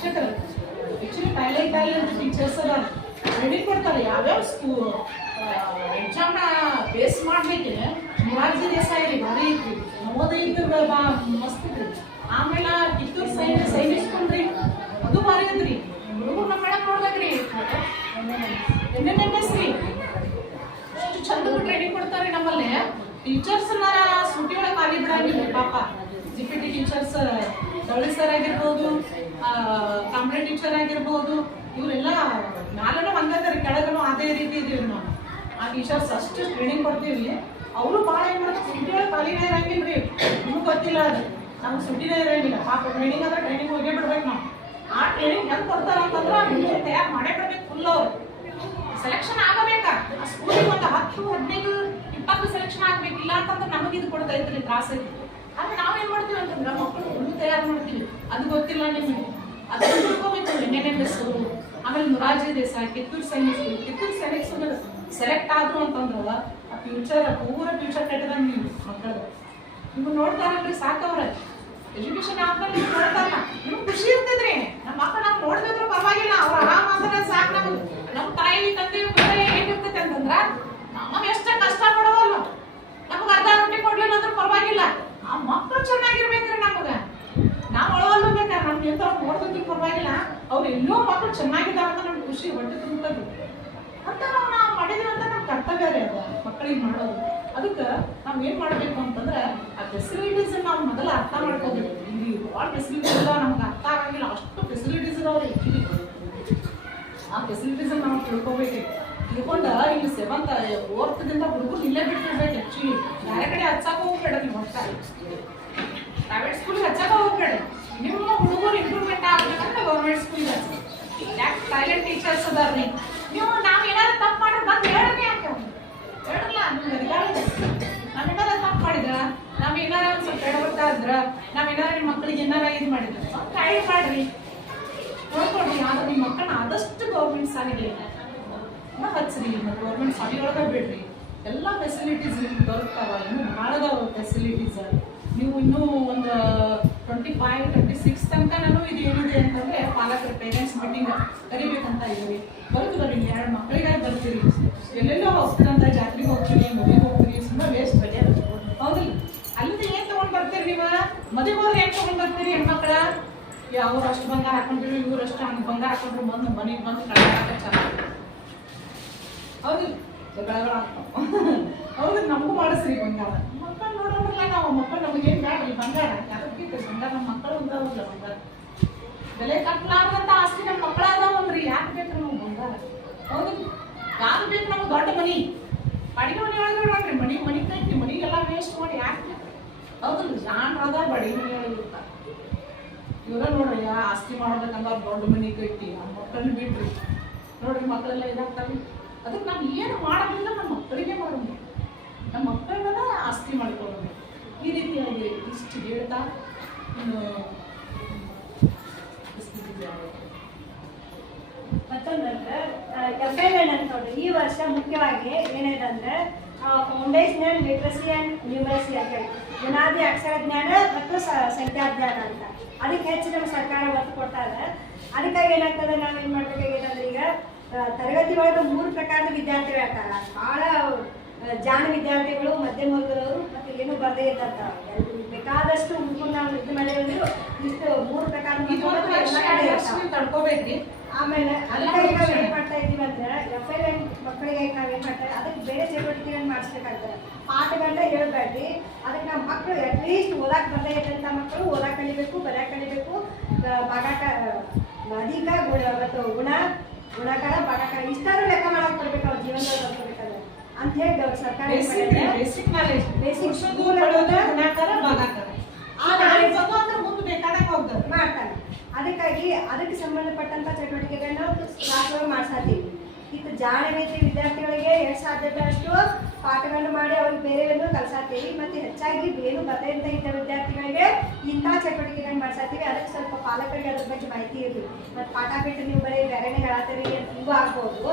ಶಿಕ್ಷಕರು actually talent talent teachers ಅದ. Training ಕೊಡ್ತಾರೆ. ಯಾವ್ಯಾವ ಸ್ಕೂ ಎಕ್ಸಾಮ್ನ ಬೇಸ್ ಮಾಡ್ಲಿಕ್ಕೆ ಮೊರಾರ್ಜಿ ದೇಸಾಯಿ ರೀ ಭಾರಿ ಐತ್ರಿ. ನವೋದಯ ಬಾ, ಮಸ್ತ್ ಇದ್ರಿ. ಆಮೇಲೆ ಕಿತ್ತೂರು ಸೈನ್ ಸೈನಿಕ್ ಸ್ಕೂಲ್ ರೀ. ಅದು ಭಾರಿ ಐತ್ರಿ. ಹುಡುಗರು ನಮ್ಮ ಮೇಡಮ್ ನೋಡ್ಬೇಕ್ರಿ. ಎನ್ ಎನ್ ಎನ್ ಎಸ್ ರೀ. ಚಂದ ಟ್ರೈನಿಂಗ್ ಕೊಡ್ತಾರೆ ನಮ್ಮಲ್ಲಿ. ಟೀಚರ್ಸ್ ಸುಟ್ಟಿ ಒಳಗೆ ಖಾಲಿ ಬಿಡಂಗಿಲ್ಲ ಪಾಪ G P T teachers sir ಆಗಿರ್ಬೋದು ಕಾಂಪ್ಲೇಟ್ ಟೀಚರ್ ಆಗಿರ್ಬೋದು, ಇವರೆಲ್ಲ ಮ್ಯಾಲೂ ಹಂಗದಾರೆ ಕೆಳಗನು ಅದೇ ರೀತಿ ಇದೀವಿ ನಾವು. ಆ ಟೀಚರ್ಸ್ ಅಷ್ಟು ಟ್ರೈನಿಂಗ್ ಕೊಡ್ತೀವಿ. ಅವರು ಭಾಳ ಏನು ಮಾಡ್ತಾರೆ ಸುಟಿ ಒಳಗೆ ಇರಂಗಿಲ್ಲ ರೀ ನಿಮ್ಗೆ ಗೊತ್ತಿಲ್ಲ ಅದು. ನಮ್ಗೆ ಸುಟ್ಟಿನೇ ಇರಂಗಿಲ್ಲ. ಪಾಪ ಟ್ರೈನಿಂಗ್ ಅಂದ್ರೆ ಟ್ರೈನಿಂಗ್ ಹೋಗೇ ಬಿಡ್ಬೇಕು ನಾವು. ಆ ಟ್ರೈನಿಂಗ್ ಹೆಂಗೆ ಕೊಡ್ತಾರೆ ಅಂತಂದ್ರೆ ಹುಡುಗರು ತಯಾರು ಮಾಡೇ ಬಿಡ್ಬೇಕು ಫುಲ್ ಅವರು. ಸೆಲೆಕ್ಷನ್ ಆಗಬೇಕಾ. ಆ ಸ್ಕೂಲಿಗೆ ಒಂದು ಹತ್ತು, ಹದಿನೈದು, ಇಪ್ಪತ್ತು ಸೆಲೆಕ್ಷನ್ ಆಗ್ಬೇಕಿಲ್ಲ ಅಂತಂದ್ರೆ ನಮಗೆ ಇದು ಕೊಡ್ತೈತ್ರಿ ತ್ರಾಸ ಆದ್ರೆ ನಾವೇನು ಮಾಡ್ತೀವಿ ಅಂತಂದ್ರೆ ಮಕ್ಕಳು ಫುಲ್ ತಯಾರು ಮಾಡ್ತೀವಿ. ಅದು ಗೊತ್ತಿಲ್ಲ ನಿಮಗೆ. ಅದನ್ನ ತಿಳ್ಕೊಬೇಕು ಎಣ್ಣೆ ಬೆಸ್ರು ಆಮೇಲೆ ಮುರಾರ್ಜಿ ದೇಸಾಯಿ, ಕಿತ್ತೂರು ಸೈನಿಕ್ ಕಿತ್ತೂರು ಸೈನಿಕ್ ಸೆಲೆಕ್ಟ್ ಆದ್ರು ಅಂತಂದ್ರಲ್ಲ, ಆ ಫ್ಯೂಚರ್ ಪೂರ ಫ್ಯೂಚರ್ ಕೆಟ್ಟದಂಗ ನೀವು ಮಕ್ಕಳು. ನೀವು ನೋಡ್ತಾರಲ್ರಿ ಸಾಕವ್ರ ಎಜುಕೇಶನ್ ಆದ್ಮೇಲೆ ನೀವು ನೋಡ್ತಾರಲ್ಲ, ನಿಮ್ಗೆ ಖುಷಿ ಇರ್ತದ್ರಿ. ನಮ್ಮ ಮಕ್ಕಳು ನಾವು ನೋಡಿದ್ರು ಪರವಾಗಿಲ್ಲ, ಅವ್ರು ಆರಾಮ ಅಂದ್ರೆ ಸಾಕು ನಮ್ಗೆ. ನಮ್ಮ ತಾಯಿ, ತಂದೆ ಬೇರೆ ಏನಿರ್ತೈತೆ ಅಂತಂದ್ರ ನಾವು ಎಷ್ಟ ಕಷ್ಟ ಪಡವಲ್ಲ ನಮ್ಗೆ ಅರ್ಧ ರೊಟ್ಟಿ ಕೊಡ್ಲಿಲ್ಲ ಅಂದ್ರೆ ಪರವಾಗಿಲ್ಲ. ಆ ಮಕ್ಕಳು ಚೆನ್ನಾಗಿರ್ಬೇಕ್ರಿ ನಮಗ. ನಾವು ಬೇಕಾದ್ರೆ ನಮ್ಗೆ ಎಂತ ನೋಡ್ದಕ್ಕೆ ಪರವಾಗಿಲ್ಲ. ಅವ್ರು ಎಲ್ಲೋ ಮಕ್ಕಳು ಚೆನ್ನಾಗಿದ್ದಾರೆ ಅಂತ ನಮ್ಗೆ ಖುಷಿ ಹೊಟ್ಟೆ ತುಂಬತದೆ. ಅಂತ ನಾವು ನಾವು ಮಾಡಿದೀವಿ ಅಂತ ನಮ್ಮ ಕರ್ತವ್ಯ ರೀ ಅದು. ಮಕ್ಕಳಿಗೆ ಮಾಡೋದು. ಅದಕ್ಕೆ ನಾವು ಏನು ಮಾಡಬೇಕು ಅಂತಂದ್ರೆ, ಆ ಫೆಸಿಲಿಟೀಸ್ ನಾವು ಮೊದಲು ಅರ್ಥ ಮಾಡ್ಕೋಬೇಕು. ಇಲ್ಲಿ ಭಾಳ ಫೆಸಿಲಿಟೀಸ್ ಇಲ್ಲ, ನಮ್ಗೆ ಅರ್ಥ ಆಗಂಗಿಲ್ಲ. ಅಷ್ಟು ಫೆಸಿಲಿಟೀಸ್ ಇದಾವ್ರಿ ಆ್ಯಕ್ಚುಲಿ ಆ ಫೆಸಿಲಿಟೀಸ್ ನಾವು ತಿಳ್ಕೊಬೇಕು. ತಿಳ್ಕೊಂಡು ಇಲ್ಲಿ ಸೆವೆಂತ್ ಓರ್ತದಿಂದ ಹುಡುಗರು ಇಲ್ಲೇ ಬಿಟ್ಟಿರ್ಬೇಕು ಆ್ಯಕ್ಚುಲಿ ಬೇರೆ ಕಡೆ ಹಚ್ಚಾಕ ಹೋಗ್ಬೇಡ ನೀವು ಒಟ್ಟ ಪ್ರೈವೇಟ್ ಸ್ಕೂಲಿಗೆ ಹಚ್ಚಾಕ ಹೋಗ್ಬೇಡ. ನಿಮ್ಮ ಹುಡುಗರು ಇಂಪ್ರೂವ್ಮೆಂಟ್ ಆಗ್ಬೇಕಂದ್ರೆ ಗೌರ್ಮೆಂಟ್ ಸ್ಕೂಲ್ ಯಾಕೆ ಸೈಲೆಂಟ್ ಟೀಚರ್ಸ್ ಅದಾರ್ರಿ ನೀವು? ನಾವು ಏನಾದ್ರು ತಪ್ಪು ಮಾಡ್ರೆ ಬಂದು ಹೇಳ್ರಿ ಯಾಕೆ? ಹೇಳಲ್ಲ, ನಾವ್ ಏನಾರ ತಪ್ಪು ಮಾಡಿದ್ರ? ನಾವ್ ಏನಾರ ಒಂದ್ ಸ್ವಲ್ಪ ಎಡವರ್ತಾ ಇದ್ರ ನಾವ್ ಏನಾರ ನಿಮ್ಮ ಮಕ್ಕಳಿಗೆ ಏನಾರ ಇದು ಮಾಡಿದ್ರ? ಗೈಡ್ ಮಾಡ್ರಿ. ನೋಡ್ಕೊಡ್ರಿ ಆದ್ರೆ ನಿಮ್ಮ ಮಕ್ಕಳನ್ನ ಆದಷ್ಟು ಗೌರ್ಮೆಂಟ್ ಶಾಲೆಗೆ ಹಚ್ಚ್ರಿ ಗೌರ್ಮೆಂಟ್ ಶಾಲೆ ಒಳಗೆ ಬಿಡ್ರಿ. ಎಲ್ಲ ಫೆಸಿಲಿಟೀಸ್ ನಿಮ್ಗೆ ದೊರಕ್ತಾವ. ಇನ್ನೂ ಭಾಳ ಫೆಸಿಲಿಟೀಸ್ ನೀವು ಇನ್ನೂ ಒಂದು ಟ್ವೆಂಟಿ ಫೈವ್ ಟ್ವೆಂಟಿ ಸಿಕ್ಸ್ ತನಕ ನಾನು ಇದು ಏನಿದೆ ಅಂತಂದ್ರೆ ಪಾಲಕರ ಪೇರೆಂಟ್ಸ್ ಮೀಟಿಂಗ್ ಕರಿಬೇಕಂತ ಇದ್ದೀವಿ. ಬರೋದು ಬರ್ರಿ ಎರಡು ಮಕ್ಕಳಿಗಾಗಿ ಬರ್ತೀರಿ? ಎಲ್ಲೆಲ್ಲೋ ಅಂತ ಜಾತ್ರೆಗೆ ಹೋಗ್ತೀರಿ, ಮನೆಗೆ ಹೋಗ್ತೀರಿ ಸುಮ್ಮನೆ ವೇಸ್ಟ್ ಬಜೆ ಹೌದಿಲ್ಲ? ಅಲ್ಲಿಂದ ಏನ್ ತಗೊಂಡ್ ಬರ್ತೀರಿ ನೀವು? ಮದುವೆ ಹೋದ್ರೆ ಏನ್ ತಗೊಂಡ್ ಬರ್ತೀರಿ ಹೆಣ್ಮಕ್ಳ? ಅವ್ರು ಅಷ್ಟು ಬಂಗಾರ ಹಾಕೊಂಡ್ರಿ, ಇವ್ರು ಅಷ್ಟು ಹಂಗೆ ಬಂಗಾರ ಹಾಕೊಂಡ್ರು, ಬಂದು ಮನೆಗೆ ಬಂದು ಹೌದಿಲ್ಲ? ಹೌದಿಲ್ಲ ಜಗಳಗಳು ಆಗ್ತಾವ. ಹೌದು, ನಮಗೂ ಮಾಡಿಸ್ರಿ ಬಂಗಾರ. ಮಕ್ಕಳು ನಮಗೇನು ಬೇಡ್ರಿ? ಬಂಗಾರ. ಯಾರಿಗೆ ಬಂಗಾರ ನಮ್ಮ ಮಕ್ಕಳು ಒಂದಾವಲ್ಲ ಬಂಗಾರ. ಬೆಲೆ ಕಟ್ಟಲಾರದಂತ ಆಸ್ತಿ ನಮ್ಮ ಮಕ್ಕಳ ಯಾಕೆ ಬೇಕು ನಮ್ಗೆ ಬಂಗಾರ? ಹೌದು. ಯಾರು ಬೇಕು ನಮ್ಗೆ ದೊಡ್ಡ ಮನಿ. ಬಾಡಿಗೆ ಮನೆ ಒಳಗೆ ನೋಡ್ರಿ. ಮನಿ ಮನಿ ಕಟ್ಟಿ ಮನಿಗೆಲ್ಲ ವೇಸ್ಟ್ ಮಾಡಿ ಯಾಕೆ ಹೌದಲ್ರಿ ಜಾಣ ಅದ ಬಾಡಿಗೆ ಮನೆ ಒಳಗೆ ಇರ್ತಾರೆ ಇವ್ರ ನೋಡ್ರಿ ಆಸ್ತಿ ಮಾಡ್ಬೇಕಂದ್ರೆ ದೊಡ್ಡ ಮನಿ ಕಟ್ಟಿ ಆ ಮಕ್ಕಳನ್ನ ಬಿಡ್ರಿ. ನೋಡ್ರಿ, ಮಕ್ಕಳೆಲ್ಲ ಇದಾಗ್ತಾವೆ. ಅದಕ್ಕೆ ನಾವು ಏನು ಮಾಡೋದಿಲ್ಲ ನಮ್ಮ ಮಕ್ಕಳಿಗೆ ಮಾಡೋದು. ನಮ್ಮ ಮಕ್ಕಳನ್ನ ಆಸ್ತಿ ಮಾಡ್ಕೊಳ್ಳೋದು. ಈ ರೀತಿಯಾಗಿ ಇಷ್ಟು ಹೇಳ್ತಾ ಮತ್ತೊಂದಂದ್ರೆ ಎಫ್ ಎಲ್ ಎನ್ ಅಂತ ಈ ವರ್ಷ ಮುಖ್ಯವಾಗಿ ಏನಿದೆ ಅಂದ್ರೆ ಫೌಂಡೇಶನಲ್ ಲಿಟ್ರಸಿ ಆ್ಯಂಡ್ ನ್ಯೂಮರಸಿ ಅಂತ ಹೇಳಿ ಬುನಾದಿ ಅಕ್ಷರ ಜ್ಞಾನ ಮತ್ತು ಸಂಖ್ಯಾಜ್ಞಾನ ಸಂಖ್ಯಾ ಜ್ಞಾನ ಅಂತ. ಅದಕ್ಕೆ ಹೆಚ್ಚು ನಮ್ಮ ಸರ್ಕಾರ ಒತ್ತು ಕೊಡ್ತಾ ಇದೆ. ಅದಕ್ಕಾಗಿ ಏನಾಗ್ತದೆ, ನಾವೇನು ಮಾಡ್ಬೇಕಾಗಿ ಏನಂದ್ರೆ ಈಗ ತರಗತಿ ಒಳಗೆ ಮೂರು ಪ್ರಕಾರದ ವಿದ್ಯಾರ್ಥಿಗಳು ಇರ್ತಾರ. ಭಾಳ ಜಾಣ ವಿದ್ಯಾರ್ಥಿಗಳು ಮಧ್ಯಮ ವರ್ಗದವರು ಮತ್ತು ಏನು ಬರದೇ ಇದ್ದಂತ ಬೇಕಾದಷ್ಟು ನಾವು ಇದು ಮಾಡಿದ್ರು ಇಷ್ಟು ಮೂರು ಪ್ರಕಾರ ತಡ್ಕೋಬೇಕ್ರಿ ಆಮೇಲೆ ಏನ್ ಮಾಡ್ತಾ ಇದೀವಿ ಅಂದ್ರೆ ಎಫ್ ಐ ಎನ್ ಮಕ್ಕಳಿಗೆ ನಾವ್ ಏನ್ ಮಾಡ್ತಾರೆ ಅದಕ್ಕೆ ಬೇರೆ ಚಟುವಟಿಕೆಗಳನ್ನ ಮಾಡಿಸ್ಬೇಕಾಗ್ತದೆ. ಪಾಠಗಳನ್ನ ಹೇಳ್ಬೇಡ್ರಿ ಅದಕ್ಕೆ ನಾವು ಮಕ್ಕಳು ಅಟ್ಲೀಸ್ಟ್ ಓದಾಕ್ ಬರ್ದೇ ಇದ್ದಂಥ ಮಕ್ಕಳು ಓದಾಕ್ ಕಲಿಬೇಕು ಬರೆಯಕ್ ಕಲಿಬೇಕು. ಭಾಗಾಕ ಅಧಿಕ ಗುಣ ಮತ್ತು ಗುಣ ಗುಣಕಾರ ಭಾಗಾಕಾರ ಇಷ್ಟಾದ್ರೂ ಲೆಕ್ಕ ಮಾಡಕ್ ಬರ್ಬೇಕು ಅವ್ರ ಜೀವನದಲ್ಲಿ ಬರ್ಕೋಬೇಕಾದ್ರೆ. ಅಂತ ಹೇಳಿ ಸರ್ಕಾರಿ ಬೇಸಿಕ್ ನಾಲೆಜ್ ಬೇಸಿಕ್ school ಗುಣಾಕಾರ ಭಾಗಾಕಾರ ಆ ನಾಲೆಜ್ ಅಂದ್ರೆ ಮುಂದೆ ಬೇಕಾದಾಗ ಹೋಗ್ತದೆ ಮಾಡ್ತಾನೆ ಅದಕ್ಕಾಗಿ ಅದಕ್ಕೆ ಸಂಬಂಧಪಟ್ಟಂತ ಚಟುವಟಿಕೆಗಳನ್ನ ಕ್ಲಾಸ್ಗಳು ಮಾಡ್ಸಾತೀವಿ. ಇದು ಜಾಣವೈತಿ ವಿದ್ಯಾರ್ಥಿಗಳಿಗೆ ಎಷ್ಟು ಸಾಧ್ಯತೆ ಅಷ್ಟು ಪಾಠಗಳನ್ನು ಮಾಡಿ ಅವ್ರಿಗೆ ಬೇರೆಯನ್ನು ಕಲ್ಸಾತೀವಿ ಮತ್ತು ಹೆಚ್ಚಾಗಿ ಏನು ಬದಲಿಂದ ಇದ್ದ ವಿದ್ಯಾರ್ಥಿಗಳಿಗೆ ಇಂಥ ಚಟುವಟಿಕೆಗಳನ್ನ ಮಾಡ್ಸಾತೀವಿ ಅದಕ್ಕೆ ಸ್ವಲ್ಪ ಪಾಲಕರಿಗೆ ಅದ್ರ ಬಗ್ಗೆ ಮಾಹಿತಿ ಇರಲಿ. ಮತ್ತು ಪಾಠ ಬಿಟ್ಟು ನೀವು ಬರೀ ಬೇರೆನೇ ಹೇಳತ್ತೀರಿ ಹಿಂಗೂ ಆಗ್ಬೋದು.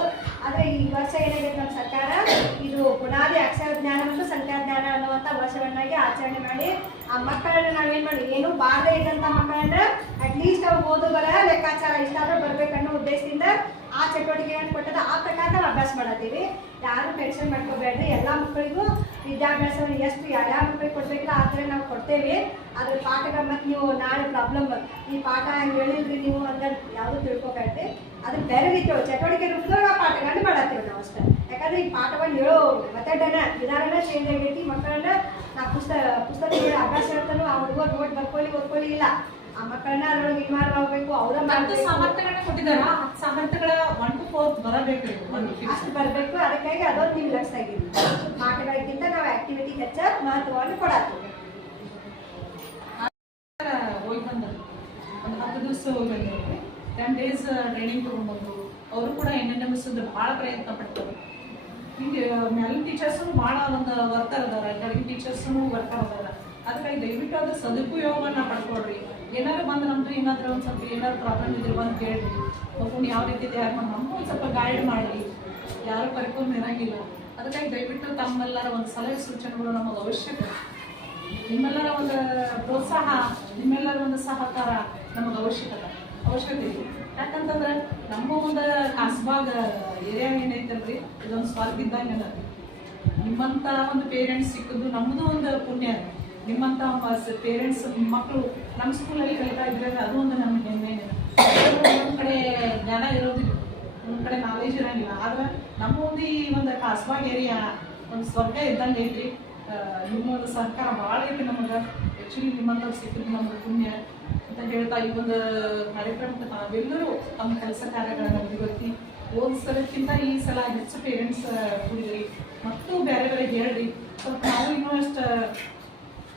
ಆದರೆ ಈ ವರ್ಷ ಏನಾಗಿದೆ ನಮ್ಮ ಸರ್ಕಾರ? ಇದು ಬುನಾದಿ ಅಕ್ಷರ ಜ್ಞಾನ ಮತ್ತು ಸಂಖ್ಯಾ ಜ್ಞಾನ ಅನ್ನುವಂಥ ವರ್ಷವನ್ನಾಗಿ ಆಚರಣೆ ಮಾಡಿ ಆ ಮಕ್ಕಳನ್ನು ನಾವೇನು ಮಾಡಿ? ಏನು ಬಾರದೇ ಇದ್ದಂಥ ಮಕ್ಕಳನ್ನ ಅಟ್ಲೀಸ್ಟ್ ಅವ್ರು ಓದು ಬರ ಲೆಕ್ಕಾಚಾರ ಅಭ್ಯಾಸ ಮಾಡತ್ತೀವಿ. ಯಾರು ಟೆನ್ಷನ್ ಮಾಡ್ಕೋಬೇಡ್ರಿ, ಎಲ್ಲ ಮಕ್ಕಳಿಗೂ ವಿದ್ಯಾಭ್ಯಾಸವನ್ನು ಎಷ್ಟು ಯಾರ್ಯಾರ ಮಕ್ಕಳಿಗೆ ಕೊಡ್ಬೇಕಿಲ್ಲ ಆ ಥರ ನಾವು ಕೊಡ್ತೇವೆ. ಅದ್ರ ಪಾಠಗಳು ಮತ್ತು ನೀವು, ನಾಳೆ ಪ್ರಾಬ್ಲಮ್ ಈ ಪಾಠ ಹಂಗೆ ಹೇಳಿದ್ರಿ ನೀವು ಅಂತ ಯಾವುದು ತಿಳ್ಕೊಬೇಡ್ರಿ. ಅದನ್ನ ಬೇರೆ ರೀತಿ ಚಟುವಟಿಕೆ ರೂಪದಾಗ ನಾವು ಪಾಠಗಳನ್ನ ಮಾಡತ್ತೀವಿ ನಾವು ಅಷ್ಟೇ. ಯಾಕಂದ್ರೆ ಈ ಪಾಠವನ್ನು ಹೇಳೋ ಮೆಥಡನ್ನ ವಿಧಾನನ ಚೇಂಜ್ ಆಗೈತಿ, ಮಕ್ಕಳನ್ನ ನಾವು ಪುಸ್ತಕ ಪುಸ್ತಕಗಳ ಅಭ್ಯಾಸ ಹೇಳ್ತಾನೋ, ಆ ಹುಡುಗರು ನೋಡಿ ಬರ್ಕೊಳ್ಳಿ, ಓದ್ಕೊಳ್ಳಿ ಇಲ್ಲ. ಆ ಮಕ್ಕಳನ್ನ ಅದ್ರೊಳಗೆ ಅವರ ಸಾಮರ್ಥ್ಯಗಳನ್ನ ಕೊಟ್ಟಿದಾರ ಸಾಮರ್ಥ್ಯಗಳ ಒನ್ ಟು ಫೋರ್ ಬರಬೇಕು ಅಷ್ಟು ಬರಬೇಕು. ಅದಕ್ಕಾಗಿ ಅದೊಂದು ನೀವು ಲಕ್ಷ ಪಾಠಗಳಿಗಿಂತ ನಾವು ಆಕ್ಟಿವಿಟಿ ಹೆಚ್ಚ ಮಹತ್ವವನ್ನು ಕೊಡತ್ತೀವಿ ಹೋಗಿ ಬಂದರು. ಒಂದು ಹತ್ತು ದಿವಸ ಹೋಗಿ ಟೆನ್ ಡೇಸ್ ಟ್ರೈನಿಂಗ್ ತೊಗೊಂಡ್ಬಂದು ಅವರು ಕೂಡ ಎನ್ ಎನ್ ಎಂ ಎಸ್ ಭಾಳ ಪ್ರಯತ್ನ ಪಡ್ತಾರೆ. ಹಿಂಗೆ ಮ್ಯಾಲಿನ ಟೀಚರ್ಸು ಭಾಳ ಒಂದು ವರ್ಕರ್ ಅದಾರ ಕೆಳಗಿನ ಟೀಚರ್ಸು ವರ್ಕರ್ ಅದಾರ ಅದಕ್ಕಾಗಿ ದಯವಿಟ್ಟು ಅದ್ರ ಸದುಪಯೋಗವನ್ನ ಪಡ್ಕೊಳ್ರಿ. ಏನಾರು ಬಂದು ನಮ್ದು ಏನಾದ್ರು ಒಂದು ಸ್ವಲ್ಪ ಏನಾದ್ರು ಪ್ರಾಬ್ಲಮ್ ಇದ್ರೆ ಬಂದು ಕೇಳಿ ಮಗುನ ಯಾವ ರೀತಿ ತಯಾರು ಮಾಡಿ ನಮಗೂ ಒಂದು ಸ್ವಲ್ಪ ಗೈಡ್ ಮಾಡಿ ಯಾರು ಕರ್ಕೊಂಡು ಇರಂಗಿಲ್ಲ. ಅದಕ್ಕಾಗಿ ದಯವಿಟ್ಟು ತಮ್ಮೆಲ್ಲರ ಒಂದು ಸಲಹೆ ಸೂಚನೆಗಳು ನಮಗೆ ಅವಶ್ಯಕ. ನಿಮ್ಮೆಲ್ಲರ ಒಂದು ಪ್ರೋತ್ಸಾಹ, ನಿಮ್ಮೆಲ್ಲರ ಒಂದು ಸಹಕಾರ ನಮಗೆ ಅವಶ್ಯಕತೆ. ಅವಶ್ಯಕತೆ ಇದೆ. ಯಾಕಂತಂದ್ರೆ ನಮ್ಮ ಒಂದು ಕಾಸ್ಬಾಗ್ ಏರಿಯಾ ಏನೈತಲ್ರಿ? ಇದೊಂದು ಸ್ವಾರ್ಥ ಇದ್ದಂಗೆ ಅದ ನಿಮ್ಮಂತ ಒಂದು ಪೇರೆಂಟ್ಸ್ ಸಿಕ್ಕಿದ್ದು ನಮ್ಮದು ಒಂದು ಪುಣ್ಯ ಅದ ನಿಮ್ಮಂತ ಪೇರೆಂಟ್ಸ್ ಮಕ್ಕಳು ನಮ್ಮ ಸ್ಕೂಲಲ್ಲಿ ಕಲಿತಾ ಇದ್ರೆ ಅದು ಒಂದು ನಮ್ಮ ಹೆಮ್ಮೆ. ಒಂದ್ ಕಡೆ ಜ್ಞಾನ ಇರೋದಿಲ್ಲ. ಒಂದ್ ಕಡೆ ನಾಲೆಜ್ ಇರೋಂಗಿಲ್ಲ. ಆದ್ರೆ ನಮ್ಮ ಒಂದು ಈ ಒಂದು ಕಾಸ್ಬಾಗ್ ಏರಿಯಾ, ಒಂದು ಸ್ವರ್ಗ ಇದ್ದಂಗೆ ಐತ್ರಿ. ನಿಮ್ಮ ಒಂದು ಸಹಕಾರ ಭಾಳ ಐತಿ ನಮಗೆ. ಆ್ಯಕ್ಚುಲಿ ನಿಮ್ಮಂಥವ್ರು ಸಿಕ್ಕಿದ್ರೆ ನಮ್ಗೆ ಪುಣ್ಯ ಅಂತ ಹೇಳ್ತಾ ಈ ಒಂದು ಕಾರ್ಯಕ್ರಮಕ್ಕೆ ನಾವೆಲ್ಲರೂ ತಮ್ಮ ಕೆಲಸ ಕಾರ್ಯಗಳನ್ನು ಮುಂದುವರ್ತಿ. ಹೋದ ಸಲಕ್ಕಿಂತ ಈ ಸಲ ಹೆಚ್ಚು ಪೇರೆಂಟ್ಸ್ ಕೂಡಿದ್ರಿ. ಮತ್ತು ಬೇರೆ ಬೇರೆ ಹೇಳ್ರಿ ಸ್ವಲ್ಪ ನಾವು ಇನ್ನೂ ಅಷ್ಟು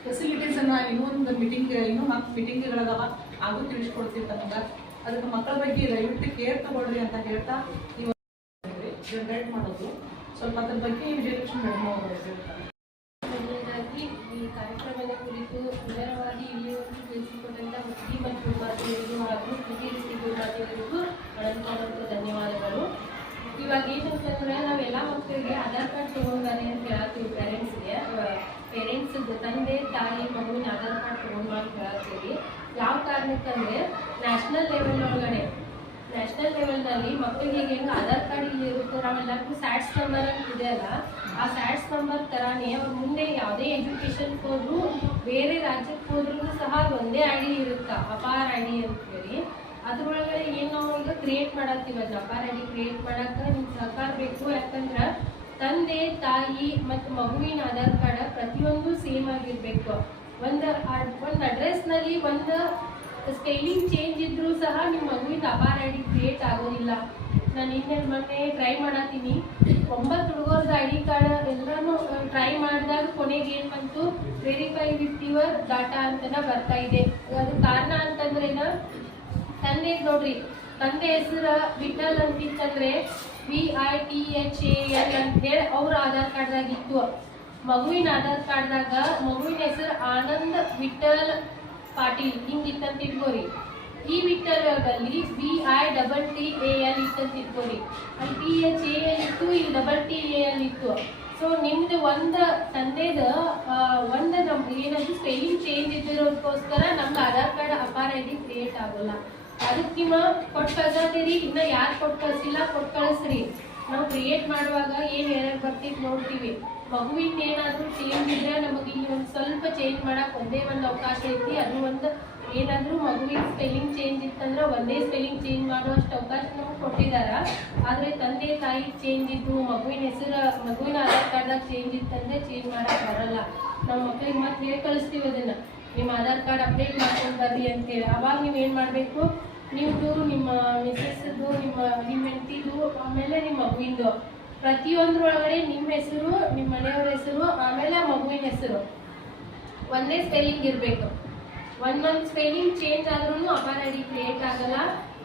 ಫೆಸಿಲಿಟೀಸನ್ನು ಇನ್ನೂ ಒಂದು ಮೀಟಿಂಗ್ ಇನ್ನೂ ನಾಲ್ಕು ಮೀಟಿಂಗ್ಗಳದಾವ ಹಾಗೂ ತಿಳಿಸ್ಕೊಡ್ತೀವಿ ನಮ್ಗೆ ಅದಕ್ಕೆ ಮಕ್ಕಳ ಬಗ್ಗೆ ದಯವಿಟ್ಟು ಕೇರ್ ತಗೊಳ್ರಿ ಅಂತ ಹೇಳ್ತಾ ನೀವು ಗೈಡ್ ಮಾಡೋದು. ಸ್ವಲ್ಪ ಅದ್ರ ಬಗ್ಗೆ ಹೇಳ್ತಾರೆ ಮೊದಲನೇದಾಗಿ ಈ ಕಾರ್ಯಕ್ರಮದ ಕುರಿತು ವಿವರವಾಗಿ ಇಲ್ಲಿವರೆಗೂ ತಿಳಿಸಿಕೊಟ್ಟಂತ ಮುಸ್ಲಿ ಮತ್ತು ಮಾತೆಯರಿಗೂ ಹಾಗೂ ಹಿರಿಯ ರೀತಿ ಮಾತೆಯರಿಗೂ ಅನಂತ ಧನ್ಯವಾದಗಳು. ಇವಾಗ ಏನಂತಂದ್ರೆ ನಾವೆಲ್ಲ ಮಕ್ಕಳಿಗೆ ಆಧಾರ್ ಕಾರ್ಡ್ ತಗೊಂಡಾರೆ ಅಂತ ಹೇಳ್ತೀವಿ ಪೇರೆಂಟ್ಸ್ಗೆ ಪೇರೆಂಟ್ಸ್ ತಂದೆ, ತಾಯಿ ಮಗುವಿನ ಆಧಾರ್ ಕಾರ್ಡ್ ತೊಗೊಂಡು ಅಂತ ಹೇಳ್ತೀವಿ. ಯಾವ ಕಾರಣಕ್ಕಂದ್ರೆ ನ್ಯಾಷನಲ್ ಲೆವೆಲ್ ಒಳಗಡೆ ನ್ಯಾಷನಲ್ ಲೆವೆಲ್ನಲ್ಲಿ ಮಕ್ಕಳಿಗೆ ಹೆಂಗೆ ಆಧಾರ್ ಕಾರ್ಡ್ ಇಲ್ಲಿ ಇರುತ್ತೆ ನಾವೆಲ್ಲರಿಗೂ ಸ್ಯಾಟ್ಸ್ ನಂಬರ್ ಅಂತ ಇದೆ ಅಲ್ಲ, ಆ ಸ್ಯಾಟ್ಸ್ ನಂಬರ್ ಥರಾನೇ ಅವ್ರು ಮುಂದೆ ಯಾವುದೇ ಎಜುಕೇಷನ್ಗೆ ಹೋದ್ರೂ, ಬೇರೆ ರಾಜ್ಯಕ್ಕೆ ಹೋದ್ರೂ ಸಹ ಒಂದೇ ಐ ಡಿ ಇರುತ್ತೆ, ಅಪಾರ್ ಐ ಡಿ ಅಂತ ಹೇಳಿ. ಅದ್ರೊಳಗಡೆ ಏನು ಈಗ ಕ್ರಿಯೇಟ್ ಮಾಡತ್ತೀವಿ ಅಪಾರ ಅಪಾರ್ ಐ ಡಿ ಕ್ರಿಯೇಟ್ ಮಾಡಕ್ಕೆ ನಿಮ್ಗೆ ಸಹಕಾರ ಬೇಕು ಯಾಕಂದ್ರೆ ತಂದೆ, ತಾಯಿ ಮತ್ತು ಮಗುವಿನ ಆಧಾರ್ ಕಾರ್ಡ್ ಪ್ರತಿಯೊಂದು ಸೇಮ್ ಆಗಿರ್ಬೇಕು. ಒಂದು ಒಂದು ಅಡ್ರೆಸ್ನಲ್ಲಿ ಒಂದು ಸ್ಪೆಲ್ಲಿಂಗ್ ಚೇಂಜ್ ಇದ್ದರೂ ಸಹ ನಿಮ್ಮ ಮಗುವಿನ ಅಪಾರ ಐ ಡಿ ಕ್ರಿಯೇಟ್ ಆಗೋದಿಲ್ಲ. ನಾನು ಹಿಂದೆ ಮೊನ್ನೆ ಟ್ರೈ ಮಾಡತ್ತೀನಿ ಒಂಬತ್ತು ಹುಡುಗರ್ದು ಐ ಡಿ ಕಾರ್ಡ್ ಎಲ್ಲರೂ ಟ್ರೈ ಮಾಡಿದಾಗ ಕೊನೆಗೆ ಏನು ಬಂತು? ವೆರಿಫೈ ವಿತ್ ಯುವರ್ ಡಾಟಾ ಅಂತನ ಬರ್ತಾ ಇದೆ. ಅದು ಕಾರಣ ಅಂತಂದ್ರೆ ತಂದೆ, ನೋಡ್ರಿ, ತಂದೆ ಹೆಸರು Vithal ಅಂತಿತ್ತಂದ್ರೆ V I T H A L ಅಂತ ಹೇಳಿ ಅವ್ರ ಆಧಾರ್ ಕಾರ್ಡ್ದಾಗ ಇತ್ತು ಮಗುವಿನ ಆಧಾರ್ ಕಾರ್ಡ್ದಾಗ ಮಗುವಿನ ಹೆಸರು ಆನಂದ್ ವಿಠಲ್ ಪಾಟೀಲ್ ಹಿಂಗಿತ್ತಂತ ಇಟ್ಕೋರಿ ಈ ವಿಠಲ್ದಲ್ಲಿ B I double T A L ಇತ್ತಂತ ಅಲ್ಲಿ ಟಿ ಎಚ್ ಎ ಎಲ್ ಇತ್ತು, ಇಲ್ಲಿ ಡಬಲ್ ಟಿ ಎ ಎಲ್ ಇತ್ತು. ಸೊ ನಿಮ್ದು ಒಂದು ತಂದೆದ ಒಂದು ನಮ್ಗೆ ಏನಾದರೂ ಸ್ಪೆಲ್ಲಿಂಗ್ ಚೇಂಜ್ ಇದ್ದಿರೋದಕ್ಕೋಸ್ಕರ ನಮ್ಗೆ Aadhaar card Apaar I D create ಆಗೋಲ್ಲ. ಅದಕ್ಕೆ ನಿಮ್ಮ ಕೊಟ್ಟು ಕಳ್ಸತ್ತೀರಿ? ಇನ್ನ ಯಾರು ಕೊಟ್ಟು ಕಳಿಸಿಲ್ಲ, ಕೊಟ್ಟು ಕಳಿಸ್ರಿ. ನಾವು ಕ್ರಿಯೇಟ್ ಮಾಡುವಾಗ ಏನು ಎರರ್ ಬರ್ತಿತ್ತು ನೋಡ್ತೀವಿ. ಮಗುವಿನ ಏನಾದರೂ ಚೇಂಜ್ ಇದ್ರೆ ನಮಗೆ ಇಲ್ಲಿ ಒಂದು ಸ್ವಲ್ಪ ಚೇಂಜ್ ಮಾಡೋಕೆ ಒಂದೇ ಒಂದು ಅವಕಾಶ ಐತಿ. ಅದು ಒಂದು ಏನಾದರೂ ಮಗುವಿನ ಸ್ಪೆಲ್ಲಿಂಗ್ ಚೇಂಜ್ ಇತ್ತಂದ್ರೆ ಒಂದೇ ಸ್ಪೆಲ್ಲಿಂಗ್ ಚೇಂಜ್ ಮಾಡುವಷ್ಟು ಅವಕಾಶ ನಮಗೆ ಕೊಟ್ಟಿದ್ದಾರೆ ಆದರೆ ತಂದೆ ತಾಯಿ ಚೇಂಜ್ ಇದ್ದು, ಮಗುವಿನ ಹೆಸರು, ಮಗುವಿನ ಆಧಾರ್ ಕಾರ್ಡ್ದಾಗ ಚೇಂಜ್ ಇತ್ತಂದ್ರೆ ಚೇಂಜ್ ಮಾಡಕ್ಕೆ ಬರಲ್ಲ. ನಮ್ಮ ಮಕ್ಕಳಿಗೆ ಮತ್ತೆ ಹೇಳಿ ಕಳಿಸ್ತೀವಿ ಅದನ್ನು. ನಿಮ್ಮ ಆಧಾರ್ ಕಾರ್ಡ್ ಅಪ್ಡೇಟ್ ಮಾಡ್ಕೊಂಡು ಬರ್ರಿ ಅಂತೇಳಿ ಅವಾಗ ನೀವು ಏನು ಮಾಡಬೇಕು? ನಿಮ್ಮದು ನಿಮ್ಮ ಮಿಸ್ಸಸ್ದು ನಿಮ್ಮ ನಿಮ್ಮ ಹೆಂಡತಿದು, ಆಮೇಲೆ ನಿಮ್ಮ ಮಗುವಿಂದು. ಪ್ರತಿಯೊಂದ್ರೊಳಗಡೆ ನಿಮ್ಮ ಹೆಸರು, ನಿಮ್ಮ ಮನೆಯವ್ರ ಹೆಸರು, ಆಮೇಲೆ ಮಗುವಿನ ಹೆಸರು. ಒಂದೇ ಸ್ಪೆಲ್ಲಿಂಗ್ ಇರಬೇಕು. ಒಂದೊಂದು ಸ್ಪೆಲ್ಲಿಂಗ್ ಚೇಂಜ್ ಆದ್ರೂ ಅಪಾರ ಕ್ರಿಯೇಟ್ ಆಗಲ್ಲ.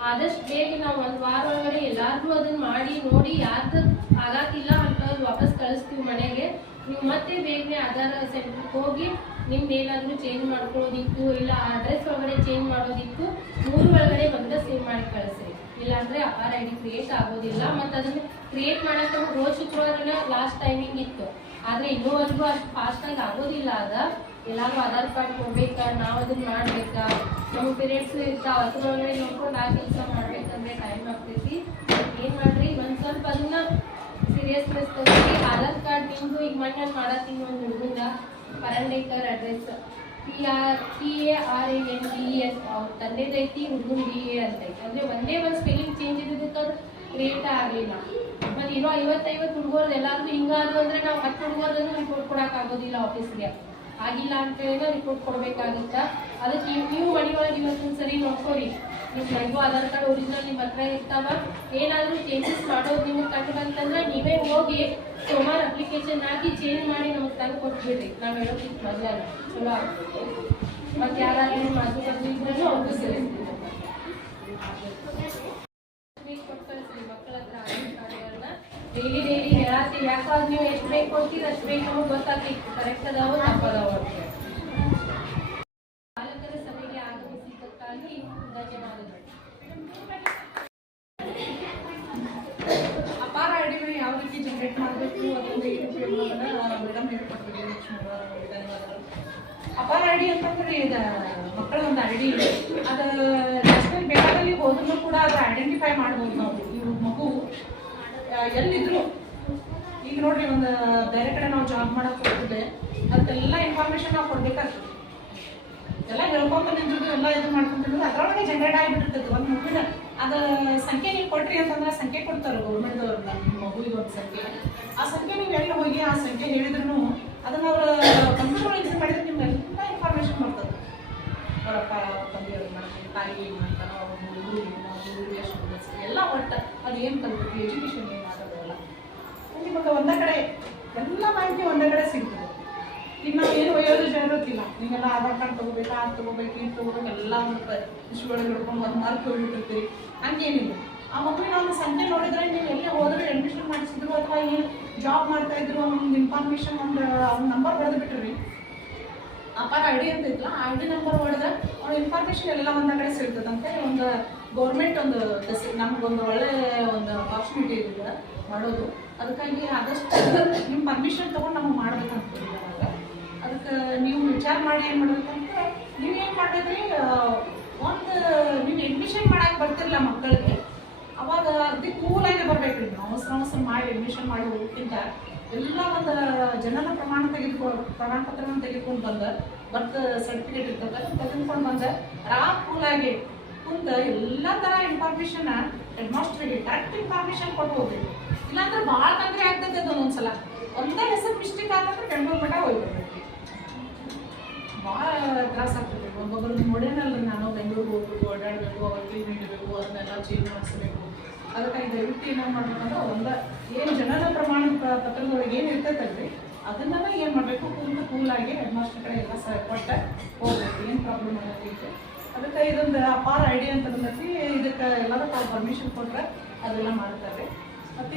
ಆದಷ್ಟು ಬೇಗ ನಾವು ಒಂದು ವಾರ ಒಳಗಡೆ ಎಲ್ಲಾರ್ಗೂ ಅದನ್ನ ಮಾಡಿ, ನೋಡಿ ಯಾರ್ದು ಆಗತ್ತಿಲ್ಲ ಅಂತ ವಾಪಸ್ ಕಳಿಸ್ತೀವಿ ಮನೆಗೆ ನೀವು ಮತ್ತೆ ಬೇಗನೆ ಆಧಾರ್ ಸೆಂಟರ್ಗೆ ಹೋಗಿ ನಿಮ್ದು ಏನಾದರೂ ಚೇಂಜ್ ಮಾಡ್ಕೊಳ್ಳೋದಿತ್ತು ಇಲ್ಲ ಅಡ್ರೆಸ್ ಒಳಗಡೆ ಚೇಂಜ್ ಮಾಡೋದಿತ್ತು, ಮೂರು ಒಳಗಡೆ ಬಂದ ಸೇವ್ ಮಾಡಿ ಕಳಿಸ್ರಿ. ಇಲ್ಲಾಂದ್ರೆ ಆರ್ ಐ ಡಿ ಕ್ರಿಯೇಟ್ ಆಗೋದಿಲ್ಲ ಮತ್ತು ಅದನ್ನು ಕ್ರಿಯೇಟ್ ಮಾಡಕ್ಕೆ ರೋಜ್ ಶುಕ್ರವಾರನ ಲಾಸ್ಟ್ ಟೈಮಿಂಗ್ ಇತ್ತು. ಆದ್ರೆ ಇನ್ನೂವರೆಗೂ ಅಷ್ಟು ಫಾಸ್ಟಾಗಿ ಆಗೋದಿಲ್ಲ ಆಗ ಎಲ್ಲರೂ ಆಧಾರ್ ಕಾರ್ಡ್ ಕೊಡ್ಬೇಕಾ, ನಾವು ಅದನ್ನ ಮಾಡಬೇಕಾ? ನಮ್ಮ ಪೇರೆಂಟ್ಸ್ ಇರ್ತಾವ ಅದ್ರೊಳಗಡೆ ನೋಡ್ಕೊಂಡು ಆ ಕೆಲಸ ಮಾಡ್ಬೇಕಂದ್ರೆ ಟೈಮ್ ಆಗ್ತೈತಿ. ಏನು ಮಾಡ್ರಿ? ಒಂದು ಸ್ವಲ್ಪ ಅದನ್ನ ಸೀರಿಯಸ್ನೆಸ್ ತಗೊಂಡು ಆಧಾರ್ ಕಾರ್ಡ್ ನಿಮ್ಮದು ಈಗ ಮೊನ್ನೆ ಮಾಡತ್ತೀನಿ ಒಂದು ಹುಡುಗಂದ. Parandekar address P R P A R A N D S ಅವ್ರ ಐತಿ ಹುಡುಗನ್ ಡಿ ಎ ಅಂತ ಐತಿ. ಅಂದ್ರೆ ಒಂದೇ ಒಂದು ಸ್ಪೆಲ್ಲಿಂಗ್ ಚೇಂಜ್ ಅದು ಕ್ರಿಯೇಟ್ ಆಗಲಿಲ್ಲ. ಮತ್ತು ಇನ್ನೂ ಐವತ್ತೈವತ್ತು ಹುಡುಗರು ಎಲ್ಲಾದ್ರೂ ಹಿಂಗಾದ್ರು ಅಂದರೆ ನಾವು ಹತ್ತು ಹುಡುಗರನ್ನು ರಿಪೋರ್ಟ್ ಕೊಡೋಕ್ಕಾಗೋದಿಲ್ಲ ಆಫೀಸ್ಗೆ ಆಗಿಲ್ಲ ಅಂತ ಹೇಳಿದ್ರೆ ರಿಪೋರ್ಟ್ ಕೊಡಬೇಕಾಗುತ್ತೆ. ಅದಕ್ಕೆ ನೀವು ನೀವು ಮನೆ ಒಳಗೆ ಇವತ್ತೊಂದು ಸರಿ ನೋಡ್ಕೊರಿ. ನನಗೂ ಆಧಾರ್ ಕಾರ್ಡ್ ಒರಿಜಿನಲ್ ನಿಮ್ಮ ಹತ್ರ ಇರ್ತಾವ. ಏನಾದರೂ ಚೇಂಜಸ್ ಮಾಡೋದು ನಿಮಗೆ ಕಂಡು ಬಂತಂದ್ರೆ ನೀವೇ ಹೋಗಿ ಸೋಮವಾರ ಅಪ್ಲಿಕೇಶನ್ ಹಾಕಿ ಚೇಂಜ್ ಮಾಡಿ ನಮಗೆ ತಂದು ಕೊಟ್ಬಿಡ್ರಿ. ನಾವು ಹೇಳೋದಿತ್ತು ಮೊದಲ ಚಲೋ ಆಗ್ತದೆ. ಮತ್ತೆ ಯಾರಾದ್ರೂ ಮಾತು ಬಂದಿದ್ರೂ ಅವ್ರಿಗೂ ಸೇರಿಸ್ತೀವಿ ಡೈಲಿ ಡೈಲಿ ಹೇಳತ್ತೀವಿ ಯಾಕಂದ್ರೆ ನೀವು ಎಷ್ಟು ಬೇಕು ಕೊಡ್ತೀರಿ ಅಷ್ಟು ಬೇಕು, ನಮಗೆ ಗೊತ್ತಾಗ್ತೈತಿ. ಕರೆಕ್ಟ್ ಅದಾವ, ತಪ್ಪದಾವ ಅಂತ. ಐಡೆಂಟಿಫೈ ಮಾಡ್ಬೋದು ನಾವು ಇವ್ರ ಮಗು ಎಲ್ಲಿದ್ರು, ಈಗ ನೋಡ್ರಿ ಒಂದು, ಬೇರೆ ಕಡೆ ನಾವು ಜಾಬ್ ಮಾಡಕ್ ಹೋಗ್ತಿದ್ದೆ ಅದಕ್ಕೆಲ್ಲ ಇನ್ಫಾರ್ಮೇಶನ್ ನಾವು ಕೊಡ್ಬೇಕಾಗ್ತದೆ. ಎಲ್ಲ ಹೇಳ್ಕೊಂತ ನಿಂತಿದ್ದು, ಎಲ್ಲ ಇದು ಮಾಡ್ಕೊಂತಿದ್ದು, ಅದರೊಳಗೆ ಜನರೇಟ್ ಆಗಿಬಿಟ್ಟಿರ್ತದೆ. ಒಂದು ಮಗುವಿನ, ಅದ ಸಂಖ್ಯೆ ನೀವು ಕೊಟ್ರಿ ಅಂತಂದ್ರೆ ಸಂಖ್ಯೆ ಕೊಡ್ತಾರೆ ಗೌರ್ಮೆಂಟ್ದವ್ರು ನಿಮ್ಮ ಮಗುವಿಗೆ ಒಂದು ಸಂಖ್ಯೆ. ಆ ಸಂಖ್ಯೆ ನೀವು ಎಲ್ಲಿ ಹೋಗಿ ಆ ಸಂಖ್ಯೆ ಹೇಳಿದ್ರು ಅದನ್ನ ಅವ್ರ ಮಾಹಿತಿ ಒಂದೇ ಕಡೆ ಸಿಗ್ತದೆ. ಈಗ ನಾವು ಏನು ಒಯ್ಯೋದು ಜನರಕ್ಕಿಲ್ಲ ನೀವೆಲ್ಲ ಆಧಾರ್ ಕಾರ್ಡ್ ತೊಗೋಬೇಕು ಆ ತೊಗೋಬೇಕು, ಇದು ತೊಗೋಬೇಕು, ಎಲ್ಲ ಒಂದು ಇಷ್ಟು ಒಳಗೆ ಹಿಡ್ಕೊಂಡು ಒಂದು ಮಾರ್ಕ್ ಹೋಗಿಬಿಟ್ಟಿರ್ತೀರಿ. ಹಂಗೇನಿಲ್ಲ. ಆ ಮಗುವಿನ ನಾವು ಸಂಖ್ಯೆ ನೋಡಿದ್ರೆ ನೀವು ಎಲ್ಲೇ ಹೋದ್ರೆ ಅಡ್ಮಿಷನ್ ಮಾಡಿಸಿದ್ರು ಅಥವಾ ಏನು ಜಾಬ್ ಮಾಡ್ತಾ ಇದ್ರು ಒಂದು ಇನ್ಫಾರ್ಮೇಶನ್ ಒಂದು, ಅವ್ನ ನಂಬರ್ ಬರೆದು ಬಿಟ್ರಿ ಅಪಾರ ಐ ಡಿ ಅಂತ ಇತ್ತಲ್ಲ ಐ ಡಿ ನಂಬರ್ ಹೊಡೆದ್ರೆ ಅವ್ರ ಇನ್ಫಾರ್ಮೇಶನ್ ಎಲ್ಲ ಒಂದ ಕಡೆ ಸಿಗ್ತದಂತೆ. ಒಂದು ಗೌರ್ಮೆಂಟ್ ಒಂದು ನಮ್ಗೊಂದು ಒಳ್ಳೆ ಒಂದು ಆಪರ್ಚುನಿಟಿ ಇದೆ ಮಾಡೋದು. ಅದಕ್ಕಾಗಿ ಆದಷ್ಟು ನಿಮ್ಮ ಪರ್ಮಿಷನ್ ತೊಗೊಂಡು ನಮಗೆ ಮಾಡ್ಬೇಕಂತ ಅದಕ್ಕೆ ನೀವು ವಿಚಾರ ಮಾಡಿ ಏನು ಮಾಡ್ಬೇಕಂದ್ರೆ ನೀವು ಏನು ಮಾಡ್ಬೇಕ್ರಿ ಒಂದು ನೀವು ಅಡ್ಮಿಷನ್ ಮಾಡಕ್ಕೆ ಬರ್ತಿರಲ್ಲ ಮಕ್ಕಳಿಗೆ. ಅವಾಗ ಅದಕ್ಕೆ ಕೂಲಾಗಿ ಬರ್ಬೇಕು ನಾವು. ಅವಸರ ಅವಸರ ಮಾಡಿ ಅಡ್ಮಿಷನ್ ಮಾಡಿ ಎಲ್ಲ ಒಂದು ಜನನ ಪ್ರಮಾಣ ತೆಗೆದುಕೊ, ಪ್ರಮಾಣ ಪತ್ರವನ್ನು ತೆಗೆದುಕೊಂಡು ಬಂದ. ಬರ್ತ್ ಸರ್ಟಿಫಿಕೇಟ್ ಇರ್ತದೆ, ತೆಗೆದುಕೊಂಡು ಬಂದ. ಆರಾಮ್ ಕೂಲಾಗಿ ಕುಂತ ಎಲ್ಲ ತರ ಇನ್ಫಾರ್ಮೇಶನ್ ಹೆಡ್ ಮಾಸ್ಟರ್ಗೆ ಕರೆಕ್ಟ್ ಇನ್ಫಾರ್ಮೇಶನ್ ಕೊಟ್ಟು ಹೋಗ್ಬೇಕು ಇಲ್ಲಾಂದ್ರೆ ಭಾಳ ತೊಂದರೆ ಆಗ್ತದೆ ಅದು ಒಂದೊಂದ್ಸಲ. ಒಂದೇ ಹೆಸರು ಮಿಸ್ಟೇಕ್ ಆದ್ರೆ ಬೆಂಗಳೂರು ಮಠ ಹೋಗ್ಬೇಕು ಭಾಳ ತ್ರಾಸ ಆಗ್ತದೆ. ಒಬ್ಬೊಬ್ಬರು ನೋಡೇನಲ್ಲ ನಾನು ಬೆಂಗಳೂರಿಗೆ ಹೋಗ್ಬೇಕು, ಓಡಾಡಬೇಕು ಕ್ಲೀನ್ ಇಡಬೇಕು ಅದನ್ನೆಲ್ಲ ಚೇಂಜ್ ಮಾಡಿಸ್ಬೇಕು. ಅದಕ್ಕಾಗಿ ದಯವಿಟ್ಟು ಏನು ಮಾಡ್ಬೇಕಂದ್ರೆ ಒಂದ ಏನು ಜನನ ಪ್ರಮಾಣ ಪತ್ರದೊಳಗೆ ಏನು ಇರ್ತೈತಲ್ರಿ, ಅದನ್ನೆಲ್ಲ ಏನು ಮಾಡಬೇಕು, ಕೂಲ್ ಆಗಿ ಹೆಡ್ ಮಾಸ್ಟರ್ ಕಡೆ ಎಲ್ಲ ಸ ಕೊಟ್ಟ ಹೋಗ್ಬೇಕು. ಏನು ಪ್ರಾಬ್ಲಮ್ ಆಗತ್ತೈತೆ? ಅದಕ್ಕೆ ಇದೊಂದು ಅಪಾರ ಐಡಿಯಾ ಅಂತ ಇದಕ್ಕೆ ಎಲ್ಲದಕ್ಕೂ ಪರ್ಮಿಷನ್ ಕೊಟ್ರೆ ಅದೆಲ್ಲ ಮಾಡ್ತಾರೆ.